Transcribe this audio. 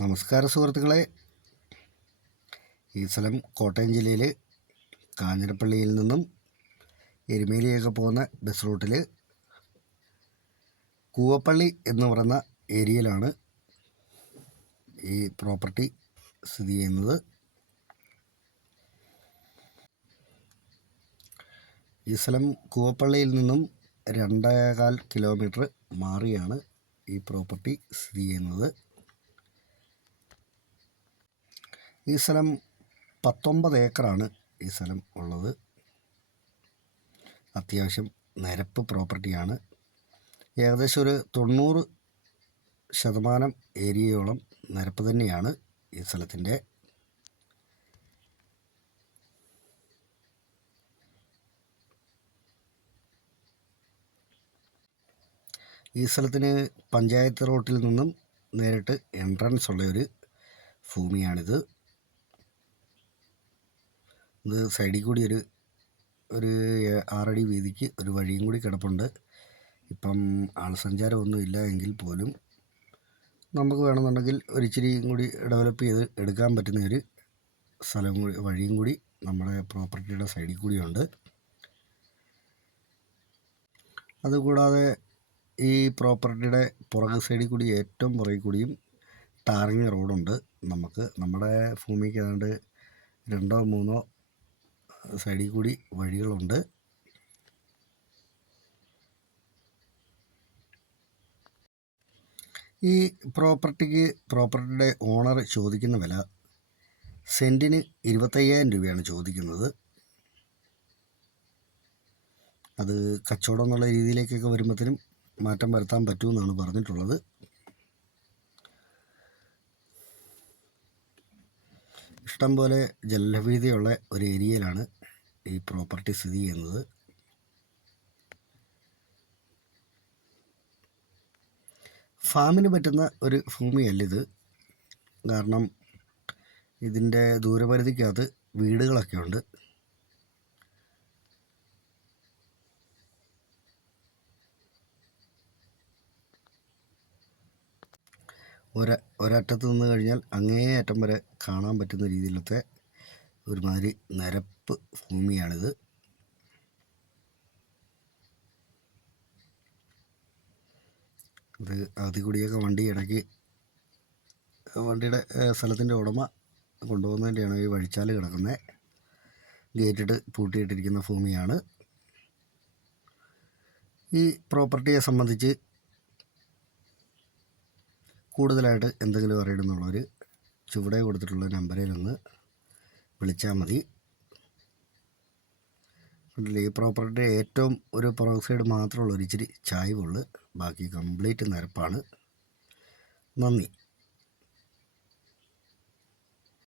നമസ്കാരം സുഹൃത്തുക്കളെ. ഈ സ്ഥലം കോട്ടയം ജില്ലയിൽ കാഞ്ഞിരപ്പള്ളിയിൽ നിന്നും എരുമേലിയൊക്കെ പോകുന്ന ബസ് റൂട്ടിൽ കൂവപ്പള്ളി എന്ന് പറയുന്ന ഏരിയയിലാണ് ഈ പ്രോപ്പർട്ടി സ്ഥിതി ചെയ്യുന്നത്. ഈ സ്ഥലം കൂവപ്പള്ളിയിൽ നിന്നും 2.25 കിലോമീറ്റർ മാറിയാണ് ഈ പ്രോപ്പർട്ടി സ്ഥിതി ചെയ്യുന്നത്. ഈ സ്ഥലം 19 ഏക്കറാണ് ഈ സ്ഥലം ഉള്ളത്. അത്യാവശ്യം നിരപ്പ് പ്രോപ്പർട്ടിയാണ്. ഏകദേശം ഒരു 90% ഏരിയയോളം നിരപ്പ് തന്നെയാണ് ഈ സ്ഥലത്തിൻ്റെ. ഈ സ്ഥലത്തിന് പഞ്ചായത്ത് റോട്ടിൽ നിന്നും നേരിട്ട് എൻട്രൻസ് ഉള്ള ഒരു ഭൂമിയാണിത്. ഇത് സൈഡിൽ കൂടി ഒരു 6 അടി വീതിക്ക് ഒരു വഴിയും കൂടി കിടപ്പുണ്ട്. ഇപ്പം ആൾസഞ്ചാരമൊന്നും ഇല്ല എങ്കിൽ പോലും നമുക്ക് വേണമെന്നുണ്ടെങ്കിൽ ഒരിച്ചിരിയും കൂടി ഡെവലപ്പ് ചെയ്ത് എടുക്കാൻ പറ്റുന്ന ഒരു സ്ഥലം കൂടി, വഴിയും കൂടി നമ്മുടെ പ്രോപ്പർട്ടിയുടെ സൈഡിൽ കൂടിയുണ്ട്. അതുകൂടാതെ ഈ പ്രോപ്പർട്ടിയുടെ പുറകു സൈഡിൽ കൂടി, ഏറ്റവും പുറകിൽ കൂടിയും ടാറിങ് റോഡുണ്ട്. നമ്മുടെ ഭൂമിക്ക് ഏതാണ്ട് 2-3 സൈഡിൽ കൂടി വഴികളുണ്ട്. ഈ പ്രോപ്പർട്ടിയുടെ ഓണർ ചോദിക്കുന്ന വില സെൻറ്റിന് 25,000 രൂപയാണ് ചോദിക്കുന്നത്. അത് കച്ചവടം എന്നുള്ള രീതിയിലേക്കൊക്കെ വരുമ്പോഴത്തേനും മാറ്റം വരുത്താൻ പറ്റുമെന്നാണ് പറഞ്ഞിട്ടുള്ളത്. ഇഷ്ടംപോലെ ജലലഭ്യതയുള്ള ഒരു ഏരിയയിലാണ് ഈ പ്രോപ്പർട്ടി സ്ഥിതി ചെയ്യുന്നത്. ഫാമിന് പറ്റുന്ന ഒരു ഭൂമിയല്ലിത്. കാരണം ഇതിൻ്റെ ദൂരപരിധിക്കകത്ത് വീടുകളൊക്കെ ഉണ്ട്. ഒരറ്റത്ത് നിന്ന് കഴിഞ്ഞാൽ അങ്ങേ അറ്റം വരെ കാണാൻ പറ്റുന്ന രീതിയിലത്തെ ഒരുമാതിരി നിരപ്പ് ഭൂമിയാണിത്. ഇത് അതിൽ കൂടിയൊക്കെ വണ്ടിയുടെ സ്ഥലത്തിൻ്റെ ഉടമ കൊണ്ടുപോകുന്നതിൻ്റെയാണ് ഈ വഴിച്ചാൽ കിടക്കുന്നത്. ഗേറ്റിട്ട് പൂട്ടിയിട്ടിരിക്കുന്ന ഭൂമിയാണ്. ഈ പ്രോപ്പർട്ടിയെ സംബന്ധിച്ച് കൂടുതലായിട്ട് എന്തെങ്കിലും അറിയണമെന്നുള്ളവർ ചുവടെ കൊടുത്തിട്ടുള്ള നമ്പറിൽ ഒന്ന് വിളിച്ചാൽ മതി. ഈ പ്രോപ്പർട്ടിയുടെ ഏറ്റവും ഒരു പുറകു സൈഡ് മാത്രമുള്ള ഒരു ഇച്ചിരി ചായ്വുള്ളൂ. ബാക്കി കംപ്ലീറ്റ് നിരപ്പാണ്. നന്ദി.